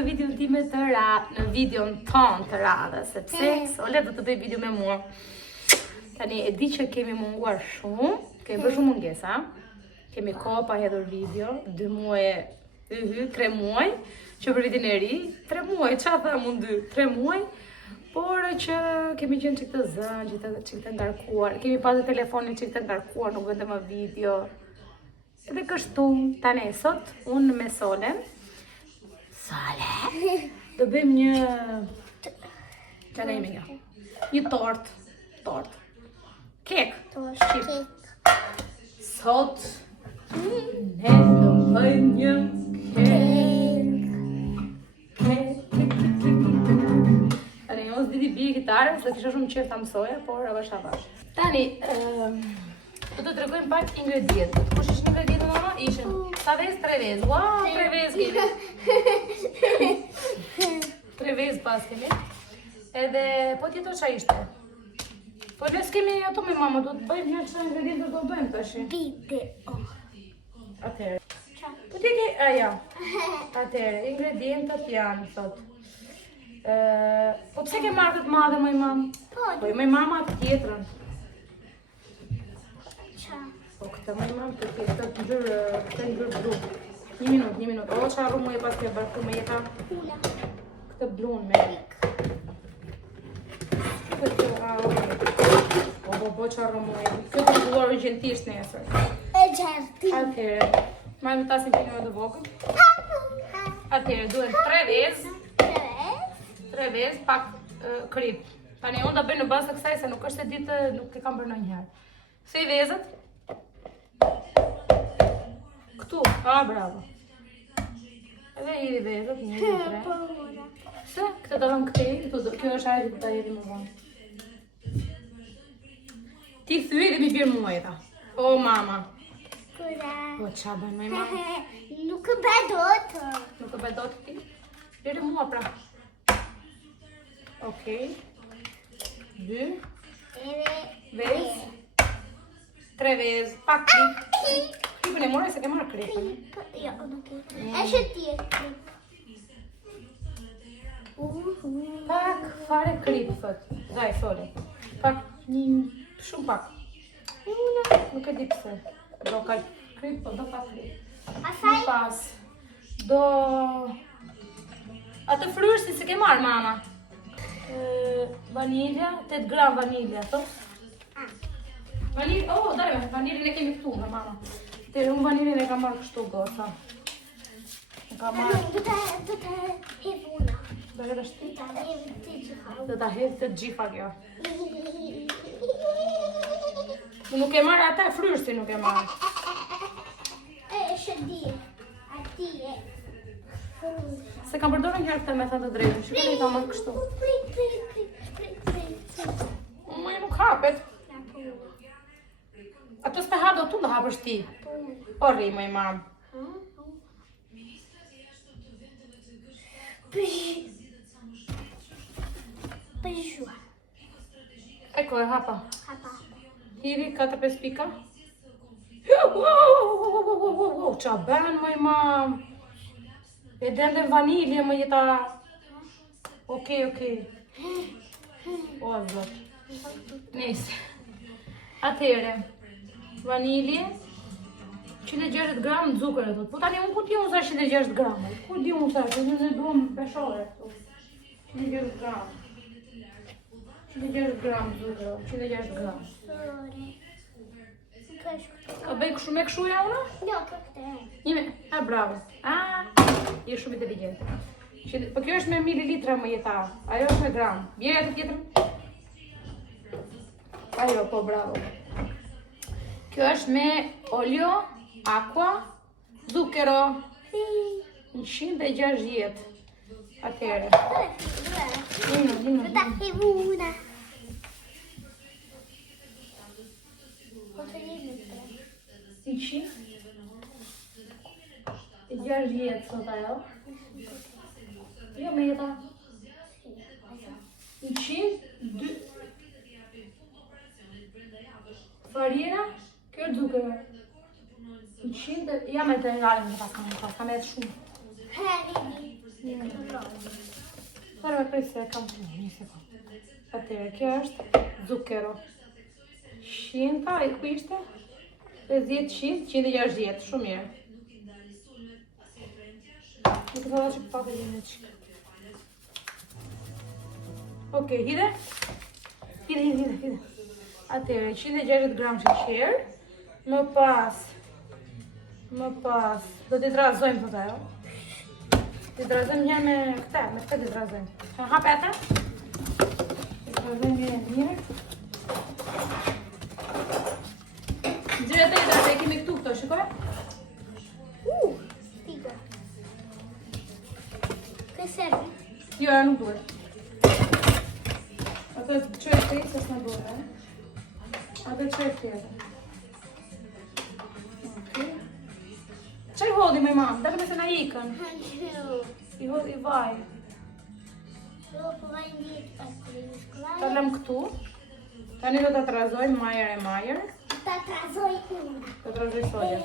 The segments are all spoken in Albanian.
në videon time të radhë, në videon ton të radhës, sepse Sole do të bëj video me mua. Tani e di që kemi munguar shumë, kemi bërë shumë mungesa. Kemi kohë pa hedhur video, 2 muaj, 3 muaj, që për vitin e ri, 3 muaj, qa tha mund 3 muaj, por që kemi qenë që këtë zënë, që këtë ngarkuar, kemi pasë telefonin që këtë ngarkuar, nuk vëndë më video. Edhe kështu, tani sot, unë me Solen, do bëjmë një, që ne ime një tort, kek, shqip. Sot, ne do bëjmë një kek. Tani, unë s'diti bje gitarës dhe kisha shumë qef të mësoja, por avash. Tani, do të tregojmë pak ingredientë. Kush ishin ingredientë, mama? Ishin sa vezë, 3 vezë. Wow, 3 vezë kemi. 3 vezë pas kemi. Edhe, po tjeto qa ishte? Po dhe s'kemi ato me mama, do të bëjmë një që ingredientë do të bëjmë të shi. Video. Atere. Po tjeki, aja. Atere, ingredientët janë, thot. Po pse ke marrë të madhe, moj mamë? Po, moj mama të tjetërën. Po këtë moj mamë të tjetër, këtë ngjyrë blu. Një minut. O, qa arru mu e pas kja barku me jeta? Këtë blun me. Po, qa arru mu e. Këtë të bluar urgentisht nesër. E gjerti. Atere, marrë me tasin pinjove të vogël. Atere, duhet 3 vezë. 3 vezë, pak krip. Tani, unë da bëj në basë të kësaj, se nuk është e ditë, nuk e kam bërë në njëherë. Sej vezët. Këtu, bravo. Edhe hiri vezët, 1, 2, 3. Se, këtë të dhëm këtej, kjo është ajë të ta jedi më vonë. Ti thyri dhe mi bjerë mua jeta. O, mama. O, qa bëjnë, moj mama? Nuk e bedot. Nuk e bedot ti? Bjerë mua, pra. Okej. 2 vezë. 3 vezë. Pak krip. Kripën e mora se ke marrë kripën. Jo, nuk e. E shë tjetë. Pak fare krip, thot. Zaj, Sole. Pak, shumë pak. Nuk e di pse. Do ka krip, po do pak krip. Asaj? Pas. Do... Atë fryrësi se ke marrë, mama. Vanilja, 8 gram vanilja, thot. Vanilja, dare, vaniljën e kemi këtu, mama. Unë vaniljën e kam marrë kështu gota. Do të hevuna. Do të shti? Do të hevi të gjitha. Do të hevi të gjitha kjo. Nuk e marrë ata, fryrësi nuk e marrë. E shë dje. Ati e. Se kam përdorë njërë këtë me thënë të drejtë, shikoni ka marrë kështu. Më nuk hapet. Ato s'pe ha do tu në hapësh ti. Po rri, mëj mamë. Pëjshua. Eko e hapa. Hapa. Hiri 4-5 pika. Qa ben, mëj mamë. E dende vanilje më jeta. Okej. O, zot. Nese. Atere, vanilje, 160 gram zukër e thot. Po tani unë ku ti unë sa 160 gram? Ku di unë sa? Që në duhem beshore. 160 gram. 160 gram zukër, 160 gram. A bëj këshu me këshuja una? Jo, këtë. Njime, bravo. Je shumë inteligjente. Po kjo është me mililitra më jeta, ajo është me gram. Bjerë atë tjetër? Ajo, po, bravo. Kjo është me olio, aqua, zucchero. 160. Atere. Do të hevuna. Iqi. 60 sot ajo. Jo me jeta. 102. Farina, kjo është zukëve. 100, ja me të realin në pas kam e të shumë. Para prej se kam punë, një sekund. Atëre, kjo është zucchero. 100, e ku ishte? 50, 100, 160, shumë mirë. Në këtë da që pak e gjene qikë. Oke, hide. Hide. Atëre, 160 gram sheqer. Më pas, do t'i drazojmë të jo? T'i drazojmë një me këte, me këte t'i drazojmë. Hap e ata? T'i drazojmë një mirë. Gjyre të lidra, dhe kemi këtu këto, shikoj? Stiga. Che serve? Jo, nuk duhet. Ato e qoj të i, se s'na duhet, Ato e qoj të tjetër. Qaj hodhi me mamë? Dalë me se na ikën. I hodhi i vaj. Dopo vai indietro per muscolare. Talëm këtu. Tani do të trazojmë majer. Ta trazoj una. Do të trazoj soja.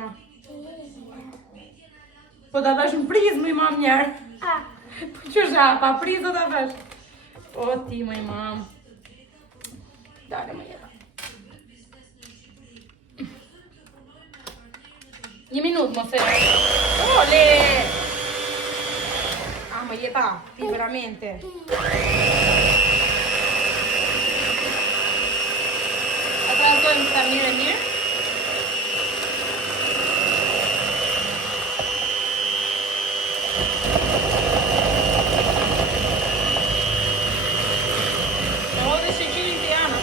No. Po da dash në prizë më i mamë njerë. Po që shapa, prizë do të vesh. O ti më i mamë. Dale më jeta. Një minutë, mos e... Ole! Ah, më jeta, ti veramente. Atrasojmë këta mirë. Në hodhe sheqirin të janë.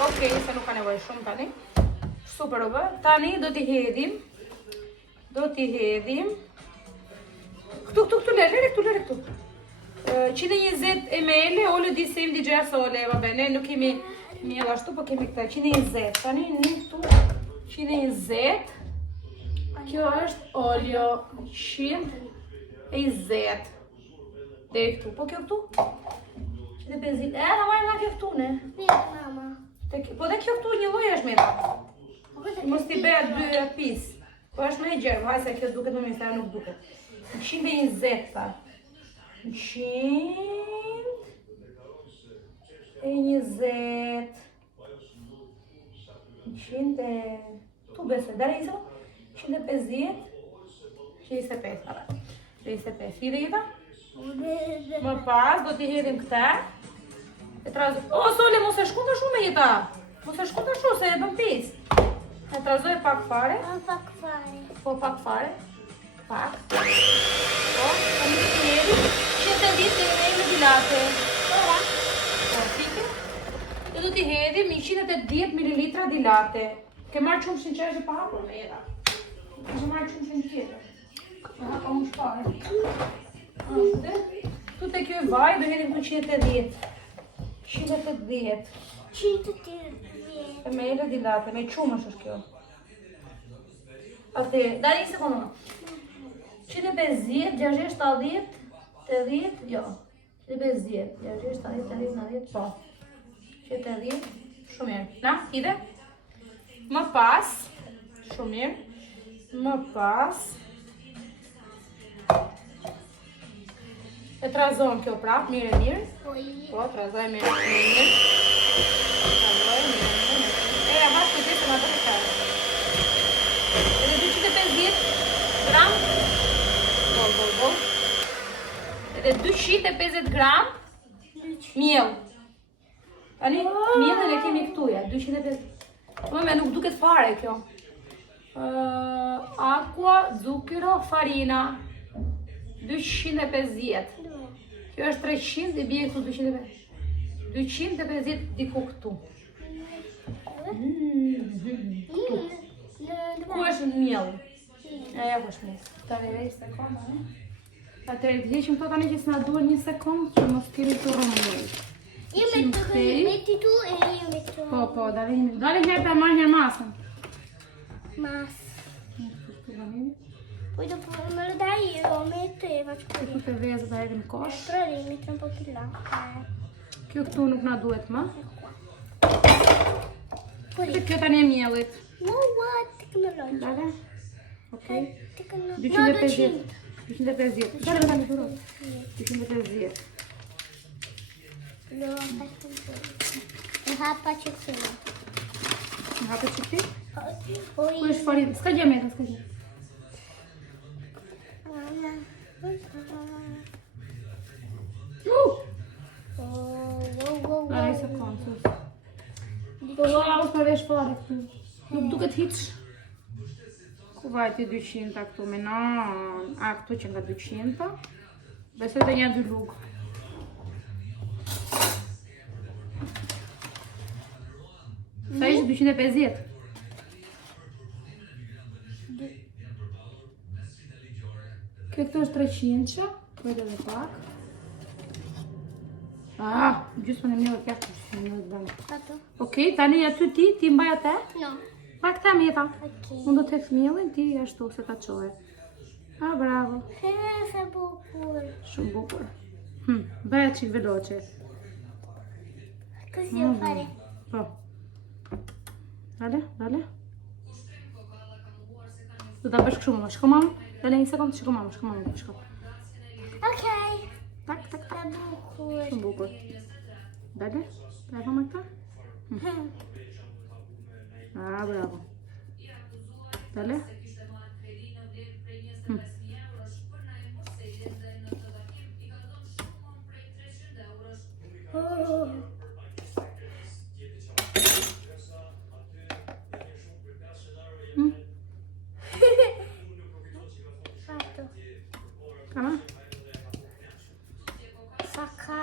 Okej, se nuk ka nevojë shumë tani. Super u bë. Tani do t'i hedhim. Këtu, lere këtu. 120 ml, olio di semi di girasole, va bene, nuk kemi miell ashtu, po kemi këta 120. Tani një këtu 120. Kjo është olio 120. Deri këtu, po kjo këtu? 150. Da marrim nga kjo këtu, ne? Mama. Po dhe kjo këtu një lloj është meta. Mos t'i bëja 2 pis. Po është më e gjerë, haj se kjo duket më mirë, sa nuk duket. 120 ta. 120. Tu bese, dare iso? 150. 65. Hide jeta? Më pas, do t'i hedhim këta. O, Sole, mos e shku të shumë e jeta. Mos e shku të shumë, se e bëm pis. E trazoj pak fare. Po, pak fare. Pak. Po, tani të jeri. 110 ml di latte. Po, pike. Dhe do t'i hedhim 180 ml di latte. Ke marrë qumë që është pa hapur me jeta. Ke marrë qumë që tjetër. Me hapa më shpare. Tu të kjo e vaj, do hedhim ku 180. 180 ml di latte, me qumë është kjo. Atë, dali një sekundu. 150, 60, 70, 80, jo. 150, 60, 70, 90, po. 180, shumë mirë. Na, ide? Më pas, shumë mirë. Më pas. E trazojmë kjo prap, mirë. Po, trazojmë mirë. E hapë të gjithë më të rëkare. Edhe 250 gram. Bol. Edhe 250 gram miell. Tani, miellën e kemi këtuja, 250. Mëme, nuk duket fare kjo. Aqua, zucchero, farina. 250. Kjo është 300 dhe bje këtu 250. 250 diku këtu. Ku është miell? Ja ku është miell. Ta vejrej sekonda, ne? Atëre, të heqim këto tani që s'na duhet një sekundë që mos t'iri të rëmëlloj. Io metto così, metti tu e io metto... Po, dali herë për marrë një masën. Mas. Po Poi dopo me lo dai, io lo metto e faccio Këtu così. të vezët a edhim kosh. Però devi mettere un po' più là. Kjo këtu nuk na duhet më. Così. Dhe kjo tani e miellit. Wow, tecnologico. Dale. Okej. No, 250. 200. 250. Dale, dale, duro. 250. Lo faccio così. E hapa që kësina. Në hapet që ti? Poi... Ku është farinë? S'ka gjë meta, s'ka gjë. Ai se konsus. Po lau s'ka vesh fare këtu. Nuk duket hiç. Ku vajti 200 këtu me nan. A këtu që nga 200. Besoj të një dy lugë. Sa ishte 250? Këtu është 300 që, këtu edhe pak. Gjysmën e mjëve kërë, gjysmën e mjëve të bëmë. Fatto? Okej, tani aty ti mbaj atë? No. Pa këta mjeta. Ok. Unë do të hef mielin, ti ashtu se ta qoje. Bravo. Fa bukur. Shumë bukur. Bëja qik veloce. Così devo fare. Po. Dale, dale. Do ta bësh kështu mama, shko mama. Dale një sekundë, shko mama, shko. Ok. Tak, tak, tak. Fa bukur. Shumë bukur. Dale, bravo me këta. Bravo. Dale. Fatto. Kama? Sacca.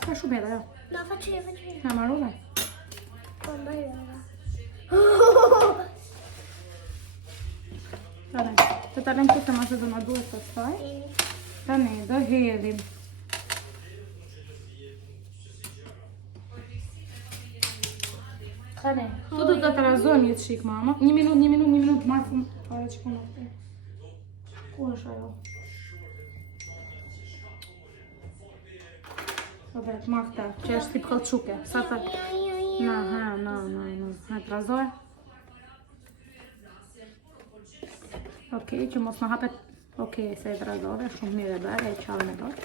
Ska shumë edhe, jo. No, faccio io. Ka marrove? Mamma io. Tane, të talem këtë ma se do nga duhet të staj. Tane, do hedhim. Tane, tu do të razojmë jetë shik, mama. Një minut, marë fëm. Pare që këmë të. Ku është ajo? Dobre, të marë këta, që është tip këllquke. Sa të... Na, ha, të razoj. Okej, që mos në hapet... Okej, se e të razove, shumë mirë e bërë, e qalë me dorë.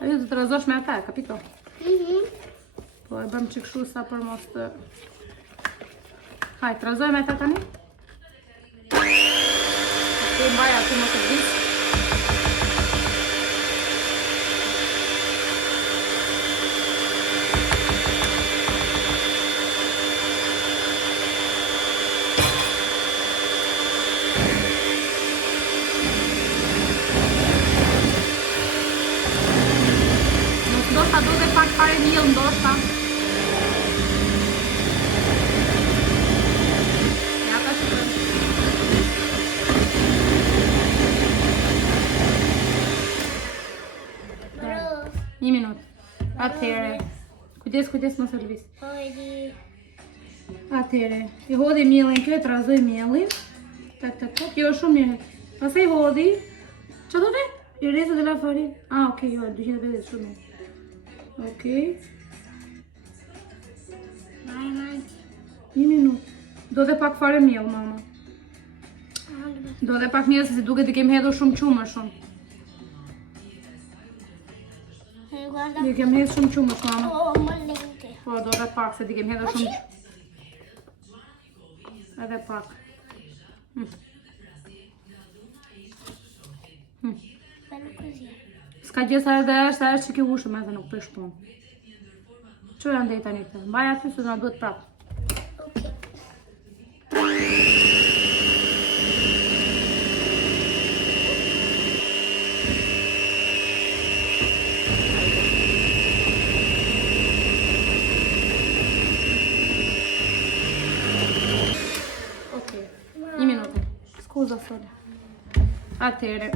A ju do të razosh me ata, kapito? Po e bëm që këshu sa për mos të... Haj, të razoj me ata tani? Okej, mbaj aty mos të vrisë. Ndoshta do dhe pak fare miell, ndoshta. Ja, ta shukëm. Një minut. Atëhere. Kujdes mos e lëviz. Atëhere. I hodhi miellin kjo, e trazoj miellin. Tak. Jo, shumë mirë. Pastaj hodhi. Çfarë do të? I rrezë della farina. Okay, jo, 250 shumë mirë. Okej. Një minut. Do dhe pak fare miell, mama. Do dhe pak miell, se si duket i kem hedhur shumë qumë shumë. Guarda. I kem hedhur shumë qumë, mama. Oh, mollente. Po, do dhe pak, se ti kem hedhur shumë qumë. Edhe pak. Bello così. S'ka gjë sa edhe është që ki ushëm edhe nuk prish punë. Që janë dhe i tani këtë? Mbaj aty se nga duhet prapë. Okej, një minutë. Skuza, sole. Atëre.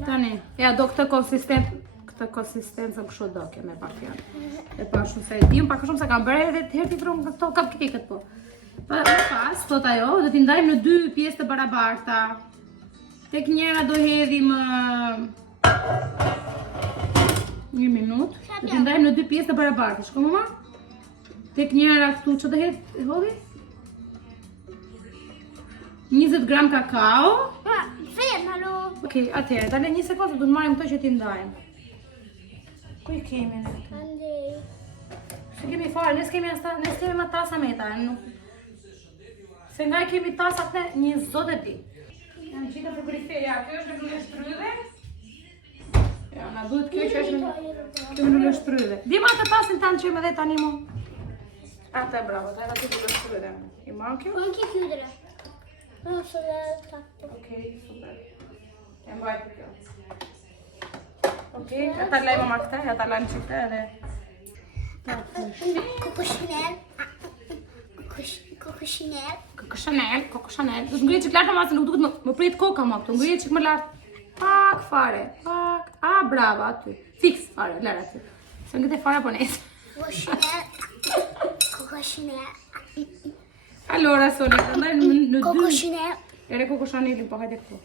Tani, ja do këtë konsistencë kështu do me pak janë. E pa shumë se e dim, pak shumë se kam bërë edhe të herë tjetër këto cupcake-et po. Më pas, thot ajo, do t'i ndajmë në 2 pjesë të barabarta. Tek njëra do hedhim 1 minutë. Do t'i ndajmë në 2 pjesë të barabarta. Shko mama? Tek njëra këtu që do hodhi? 20 gram kakao. Fermalo. Okej, atëherë, dale një sekondë do të marrim këto që t'i ndajmë. Ku i kemi ne? Andej. Se kemi fare, ne s'kemi ma tasa me ta, nuk... Se nga i kemi tasat ne, një zot e ti. Jam qita frigorifer, ja, kjo është me lullë shtrydhe. Ja, na duhet kjo që është me lullë shtrydhe. Dima të tasin tanë që me dhe tani mu. Ate, bravo, ta e da të lullë shtrydhe. I marrë kjo? Puoi anche chiudere. Non so dal tappo. Okej, super. E mbajtë kjo. Okej, ja ta lajmë ma këta, ja ta lajmë që këta edhe... Coco Chanel. Coco Chanel. Coco Chanel, Coco Chanel. Do të ngrihet çik lart më se nuk duhet më prit koka më këtu. Ngrihet çik më lart. Pak fare. Pak. Ah, bravo aty. Fix fare, lart aty. Se ngrihet fare po nes. Coco Chanel. Coco Chanel. Allora, Soli, prandaj në Coco 2. Chanel. Ere Coco Chanelin po hajde këtu.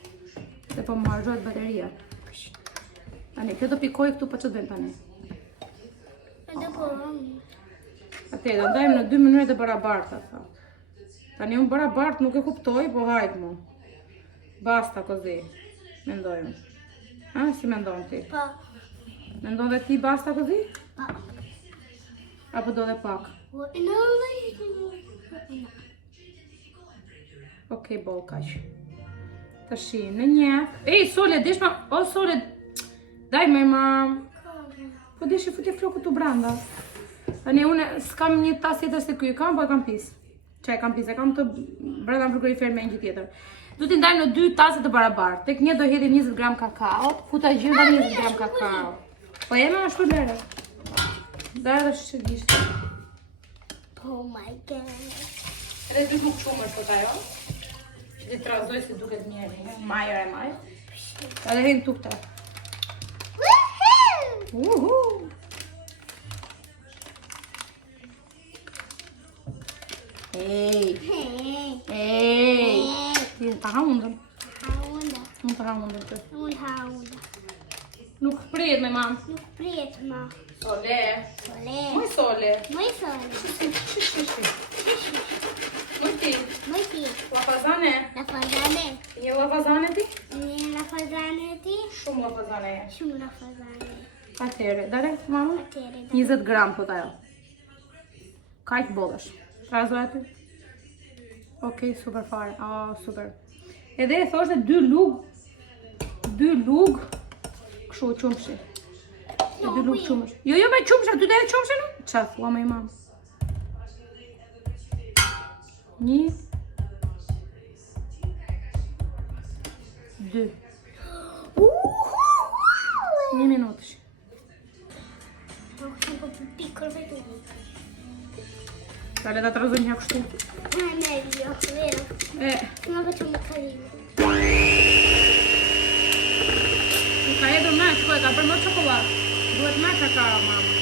Se po më harxhohet bateria. Tani, kjo do pikoj këtu po ç'do bën tani. E dopo. Atë, do ndajmë në 2 mënyra të barabarta, tha. Tani unë barabart nuk e kuptoj, po hajtë mu. Basta così, mendojmë. Ha, si mendon ti? Pa. Mendon dhe ti basta così? Pa. Apo do dhe pak? No. Okej, bol kaq. Tashi, në një... Ej, Sole, desh ma... O, Sole... Daj me ma... Po desh e futje flokët tu branda. Tani une s'kam një tas tjetër se ky, kam po e kam pis. Që e kam pis, e kam të brenda në frigorifer me një tjetër. Du t'i ndajmë në 2 tase të barabartë. Tek një do hedhim 20 gram kakao, futa gjitha 20 gram kakao. Po jeme ashtu lere. Daj edhe shqegisht. Oh my god. Edhe dy nuk shumër po t'ajo. Që ti trazoj se duket njeri, majër e majë. Edhe hedhim tu këta. Uhu! Ej! Ej! Ti ta ha undën. Haunda. Mund të ha undën të. Un haunda. Nuk priet me mam. Nuk priet ma. Sole. Sole. Moj Sole. Moj sole. Moj ti. Moj ti. Lafazane. La fazane. Një lafazane ti? La fazane ti. Shumë lafazane e. Shumë la fazane. Atere, dare, mama? Atere, da. 20 gram po t'ajo. Kajt bollësh. Trazoj aty? Okej, super fare. Oh, super. Edhe e thoshte 2 lug. 2 lug. Kështu qumshi. 2 lug qumsh. Jo, me qumsh, aty të e qumshin? Qa thua me i mamë? 1 2 1 minutë. Un po' più piccolo per tu. Dale, da trazoj një kështu. È meglio, vero? Se no facciamo casino. Nuk ka edhur me, shkoj, ka për më çokoladë. Duhet me kakao, mama.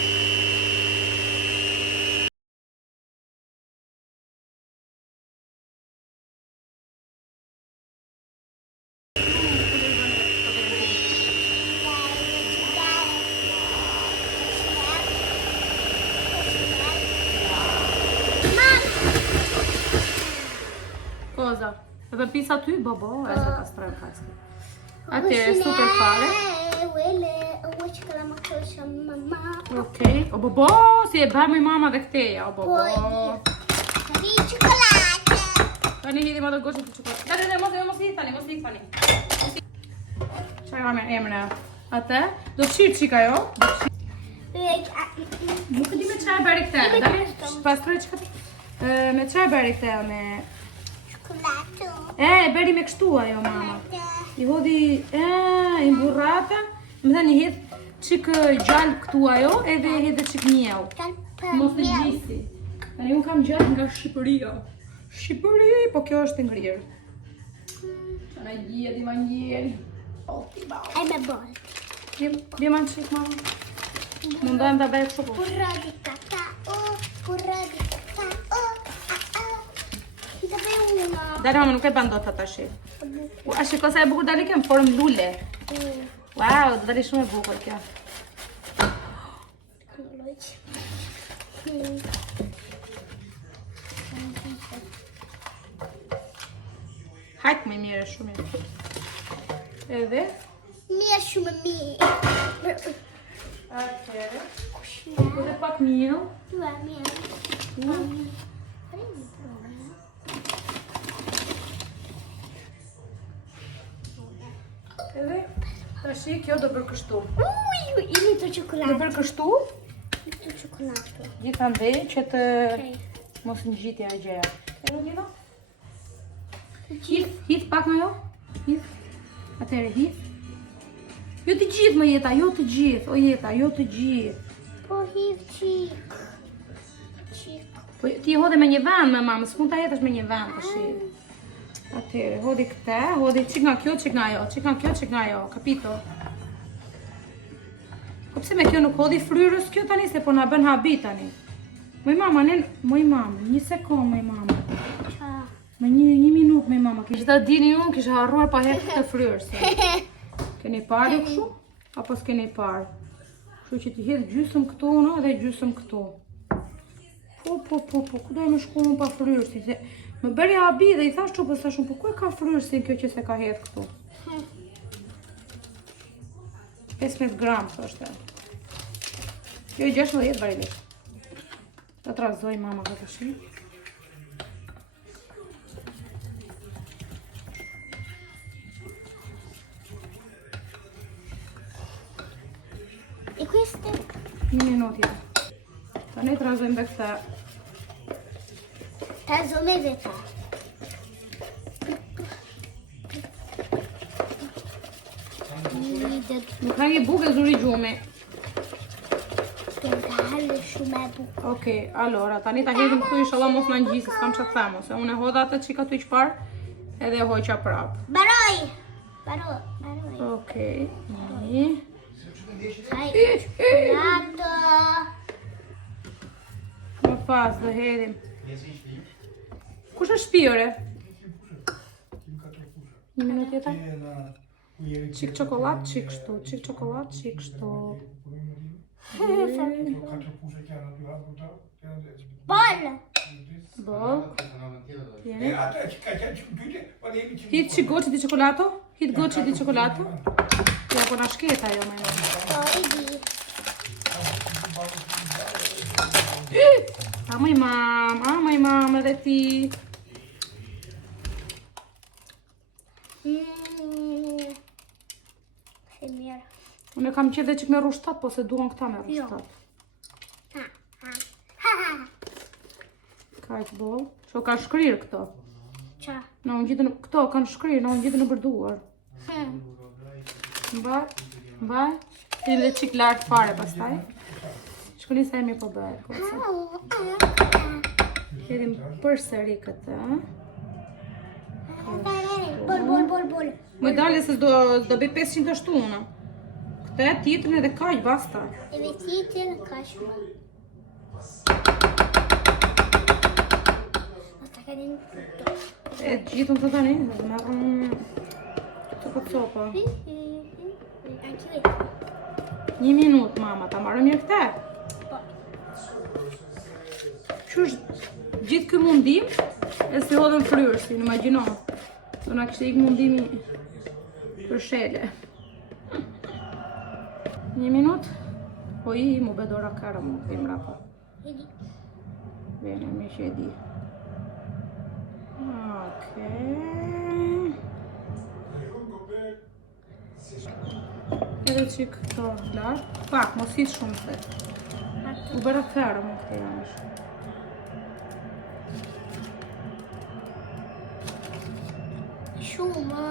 Cosa? Edhe pisa ty, bobo, e se ta strojë kaskë. Atëre, super fare. Okej, o bobo, si e bërë me mama dhe këteja, o bobo. Di cioccolata. Tani hidhim ato goshin të çokoladë. Dale, mos i tani, mos i tani. Çfarë kam emra? Atë, do fshirë qika jo? Nuk e di me çfarë bëri këtë. Dale, pastroj çka. Me çfarë bëri këtë me Cioccolato. bëri me kështu ajo mama. I hodhi i burrata, më thënë i hedh çik gjallë këtu ajo, edhe i hedh çik miell. Mos të gjisi. Tani unë kam gjallë nga Shqipëria. Shqipëri, po kjo është e ngrirë. Çana gjeti ma njeri. E me bol. Bjem anë qik mama. Mundojmë të bëjë kështu po. Burro di cacao. Burro di cacao. Da me uno. Dale mama, nuk e ban dot tash. A shiko sa e bukur dali kjo në formë lule. Wow, do dali shumë e bukur kjo. Hajt më mirë shumë. Edhe? Mirë shumë mirë. Atëre. Edhe pak miell. Dua mirë. Edhe tash kjo do bërë kështu. Uj, imi të Do qokolatë. bërë kështu, Të qokolatë. gjithandej që të mos ngjitja e gjëja. Edhe Nina? Hith pak më jo? Hith. Atëre hith. Jo të gjithë më jeta, jo të gjithë, o jeta, jo të gjithë. Po hiv qik. Qik. Po ti hodhe me një vend me mamë, s'mund ta jetësh me një vend tash. Atëre, hodhi këtë, hodhi çik nga kjo, çik nga ajo, çik nga kjo, çik nga ajo, kapito? Po pse me kjo nuk hodhi fryrës kjo tani se po na bën habi tani. Moj mama, moj mama, një sekond moj mama. Qa? Me një minutë moj mama, kishte ta dini unë, kisha harruar pa hek këtë fryrës. Keni parë kështu? Apo s'keni parë? Kështu që ti hedh gjysmë këtu, no, dhe gjysmë këtu. Po, ku do më shku unë pa fryrësin? Se më bëri habi dhe i thash çu, po thash unë, po ku e ka fryrësin kjo që se ka hedh këtu? 15 gram thoshte. Jo 16 bari. Ta trazoj mama këtë tash. E questo? Një minutë. Tani trazojmë me këtë. Tazo me veta. Nuk ka një bukë e zuri gjumi. Të dalë shumë e bukë. Okej, allora, tani ta hedhim këtu inshallah mos na ngjisë, s'kam çfarë them, se unë e hodha atë çika tu çfarë, edhe e hoqa prap. Baroj! Baroj. Okej. Një. Haj, çokolato. Më pas do hedhim. Kush është shtëpiore? Një minutë tjetër. Çik çokoladë, çik kështu, çik çokoladë, çik kështu. Bol! Boll. Jeni. Hit çik goçi di çokoladë? Hit goçi di çokoladë? Ja po na shketa jo më në. Po, i di. Amaj mam, edhe ti. Se mirë. Unë kam qenë dhe që me rushtat, po se duan këta me rushtat. Ka e të boll. Që ka shkrirë këto. Qa? Në unë gjithë në... Këto kanë shkrirë, në unë gjithë në bërduar. Mbaj. Ti dhe qik lartë fare pastaj. Shkoni sa emi po bëhet. Hedhim përsëri këtë. Bol. Më dalë se do bëj 500 ashtu unë. Këtë tjetrën edhe kaq, basta. E me tjetër ka shumë. Ata ka din këto. E gjithën të tani, dhe marrëm copa. Një minutë, mama, ta marrëm mirë këte. Po. Qysh gjithë kë mundim, e si hodhën fryrësin, imagjino. Do na kishte ik mundimi për shele. Një minutë. Po i mu bedora kara mu të imra po. Bene, mi që e di. Okej. Edhe që këto lartë. Pak, mos hitë shumë se. U bëra kara mu këtë janë. Shumë.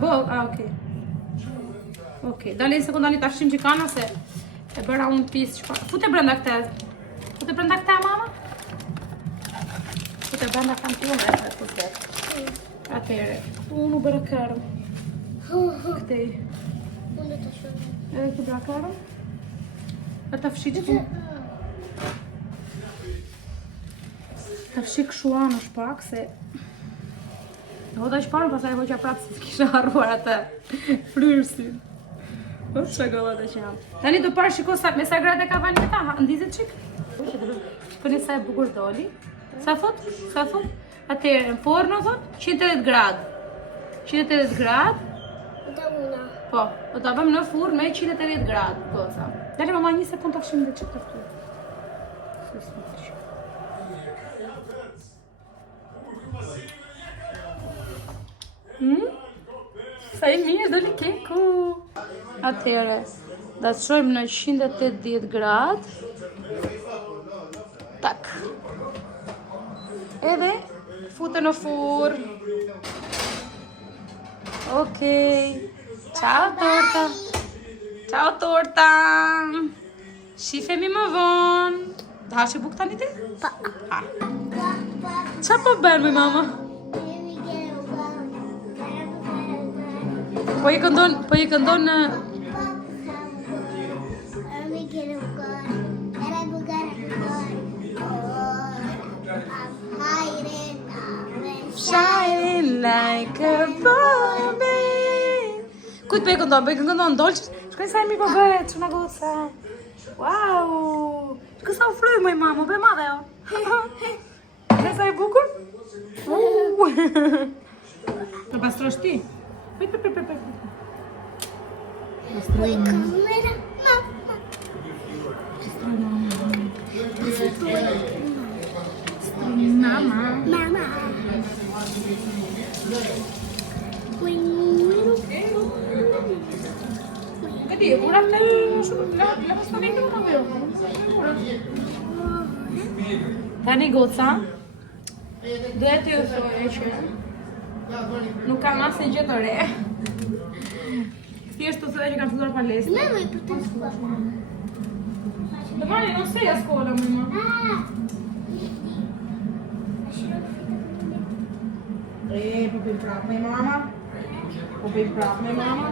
Bol, okej. Okej, dali një sekundani ta shim që kana se e bëra unë pisë që... Fute brenda këte? Fute brenda këte, mama? Fute brenda kanë të unë e fute. Atere, unë u bëra kërëm. Këtej. Unë të shumë. Edhe këtë bëra kërëm. E ta fshi që tu. Ta fshik shuan është pak se... Do ta shpanë, pasaj hoqa prapë se s'kisha harruar atë fryrësin. O, çokolada që jam. Tani do parë shiko sa me sa gradë ka vani ta, ndizet çik. Shpëni sa e bukur doli. Sa thot? Sa thot? Atëherë, në forno thot 180 gradë. 180 gradë. Po, do ta vëmë në furrë me 180 gradë, goca. Dale mama 1 sekondë të fshim dhe çik të fryt. Sa i mirë doli keku. Atëherë, da të shojmë në 180 gradë. Tak. Edhe fute në furrë. Okej. Ciao torta. Ciao torta. Shifemi më vonë. Të hashi buk tani ti? Pa. Ha. Qa po bërë me mama? Po i këndon në... Shining like a bombe. Kujt po i këndon dolç? Shkoj sa mi po bëhet, çuna goca. Wow! Shkoj sa u fryj më mama, be madhe jo. Dhe sa i bukur? Të pastrosh ti? Mama. Vedi, ora la pastamento non avevo. Tani goca, duhet t'ju thojë që nuk kam asnjë gjë të re. Thjesht të thojë që kam filluar palestra. Mamma, për të shkolla. Domani non sei a scuola, mamma. Po bëjmë prapë me mama. Po bëjmë prapë me mama.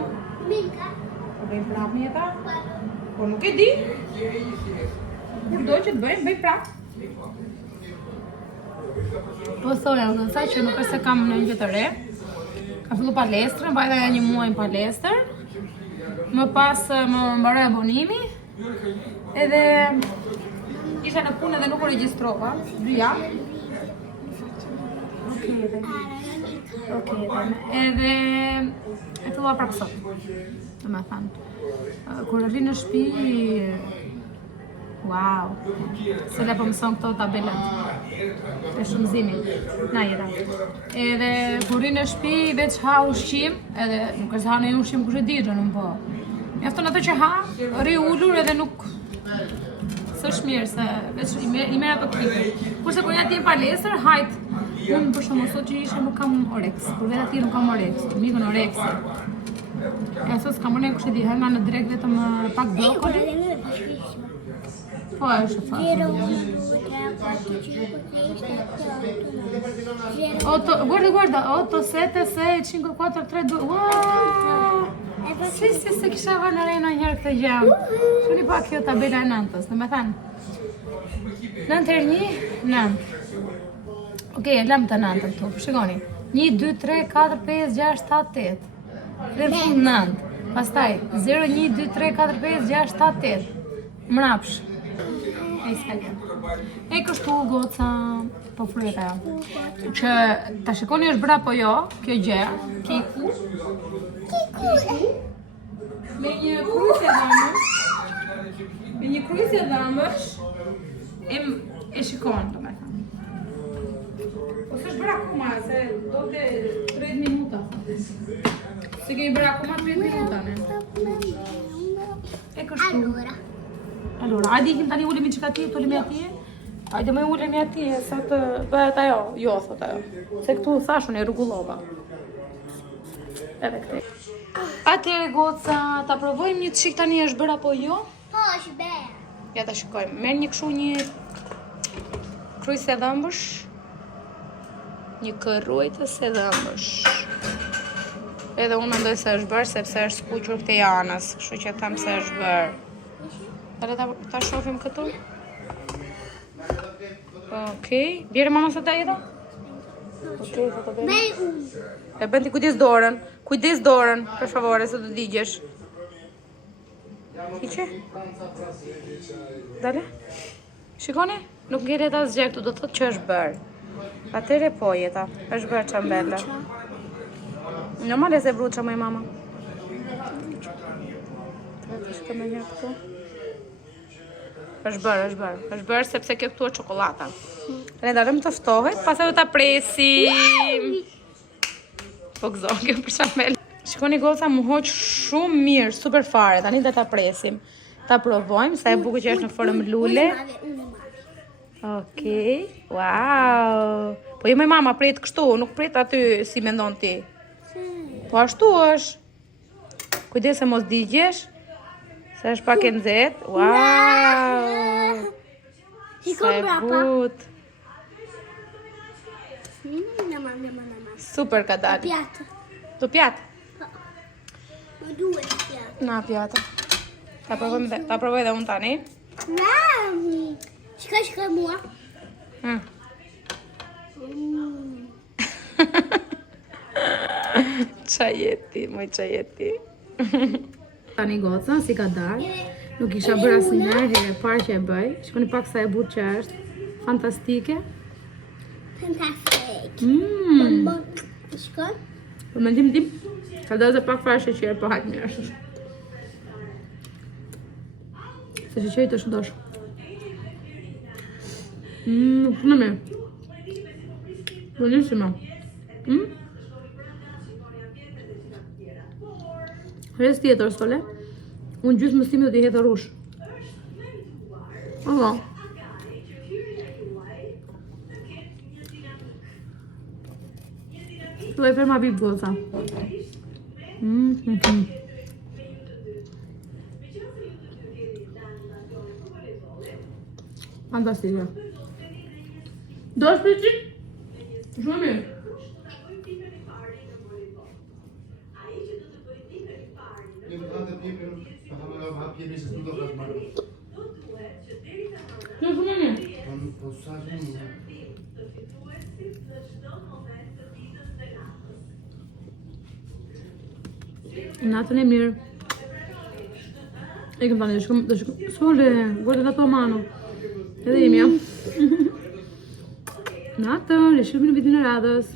Minka. Po bëjmë prapë me jeta. Po nuk e di. Kur do që të bëjmë prapë. Po thoja, unë saj që nuk është se kam në një gjë të re. Kam fillu palestrën, bajta ja 1 muaj në palestër. Më pas më mbaroi abonimi. Edhe isha në punë dhe nuk u regjistrova. 2 javë. Okej, edhe e fillua prapë sot. Domethënë, kur rri në shtëpi, wow. Se le po mëson këto tabelat e shumëzimit. Na jeta. Edhe kur rri në shtëpi veç ha ushqim, edhe nuk është ha në ushqim kush e di xhonë po. Mjafton ato që ha, rri ulur edhe nuk s'është mirë se veç i merr ato klipin. Kurse kur ja ti në palestër, hajt. Unë për shumë sot që ishe nuk kam oreks, kur vetë ati nuk kam oreks, mikën oreksi. E sot s'kam mërën kush e di, hërna në direkt vetëm pak brokoli. Po, është fat. Guarda, 8, 7, 6, 5, 4, 3, 2, wow! Si se kisha vë në rejnë njërë këtë gjemë. Shuni pak kjo tabela e 9-ës, në me thanë. 9 herë 1, 9. Okej, e lëm të 9 këtu, shikoni. 1, 2, 3, 4, 5, 6, 7, 8. Dhe në fund 9. Pastaj 0, 1, 2, 3, 4, 5, 6, 7, 8. Mrapsh. E s'kallë. E kështu goca po fryet ajo. Që ta shikoni është bra po jo, kjo gjë, kiku. Me një kryqë dhëmësh. Me një kryqë dhëmësh. E shikon, do me thënë. Ose është bërë akuma, se do të 30 minuta. Se kemi bërë akuma 30 minuta, ne? E kështu. Allora, hajde ikim tani ulemi që ka ti, të ulemi atje. Hajde me ulemi atje, se të bëhet ajo, jo, thot ajo. Se këtu thashun e rrugullova. Edhe këte. Atëre goca, ta provojmë një çik tani është bërë apo jo? Po, është bërë. Ja ta shikojmë. Merr një kështu një kryqë dhëmbësh. Një kërrujtës e dhëmbësh. Edhe unë mendoj se është bërë sepse është skuqur këtej anës, kështu që them se është bërë. Edhe ta shohim këtu. Okej. Bjerë mama sa ta jeta? Okej, sa të bjerë. Bel unë. E bën ti kujdes dorën. Kujdes dorën, për favore, se do digjesh. Hiqe? Dale? Shikoni? Nuk ngjerret asgjë këtu, do thotë që është bërë. Atëre po jeta, është bërë çambella. Normale se bruça më mama. Të shkëm me një këtu. Është bërë sepse kjo këtu është çokolata. Ne dalëm të ftohet, pastaj do ta presim. Po gëzo, kjo për çambel. Shikoni goca, më hoq shumë mirë, super fare. Tani do ta presim. Ta provojmë sa e bukur që është në formë lule. Okej. Wow. Po jo me mama pret kështu, nuk pret aty si mendon ti. Po ashtu është. Kujdes se mos digjesh. Se është pak e nxehtë. Wow. Sa e butë. Super ka dalë. Pjatë. Tu pjatë? Më duhet pjatë. Na pjatë. Ta provoj dhe unë tani. Shka mua. Qa jeti, moj qa jeti. Tani goca, si ka dalë. Nuk isha bërë asnjëherë, herë e parë që e bëj. Shikoni pak sa e butë që është. Fantastike. Fantastic. Shkon? Po mendim tim, ka dalë dhe pak fare sheqer, po hajt mirë është. Se sheqerit është ndosh. Shumë mirë. Buonissimo. Rres tjetër, sole. Unë gjysë mësimi do t'i hetë rush. Oho. Filloj ferma bip goca. Fantastike. Do është përqit? Shumë mirë. Shumë mirë. Natën e mirë. E këm tani, do shkëm, sole, guarda la tua mano. Edhe jemi, ja. Natën, e shkëmi në vitin e radhës.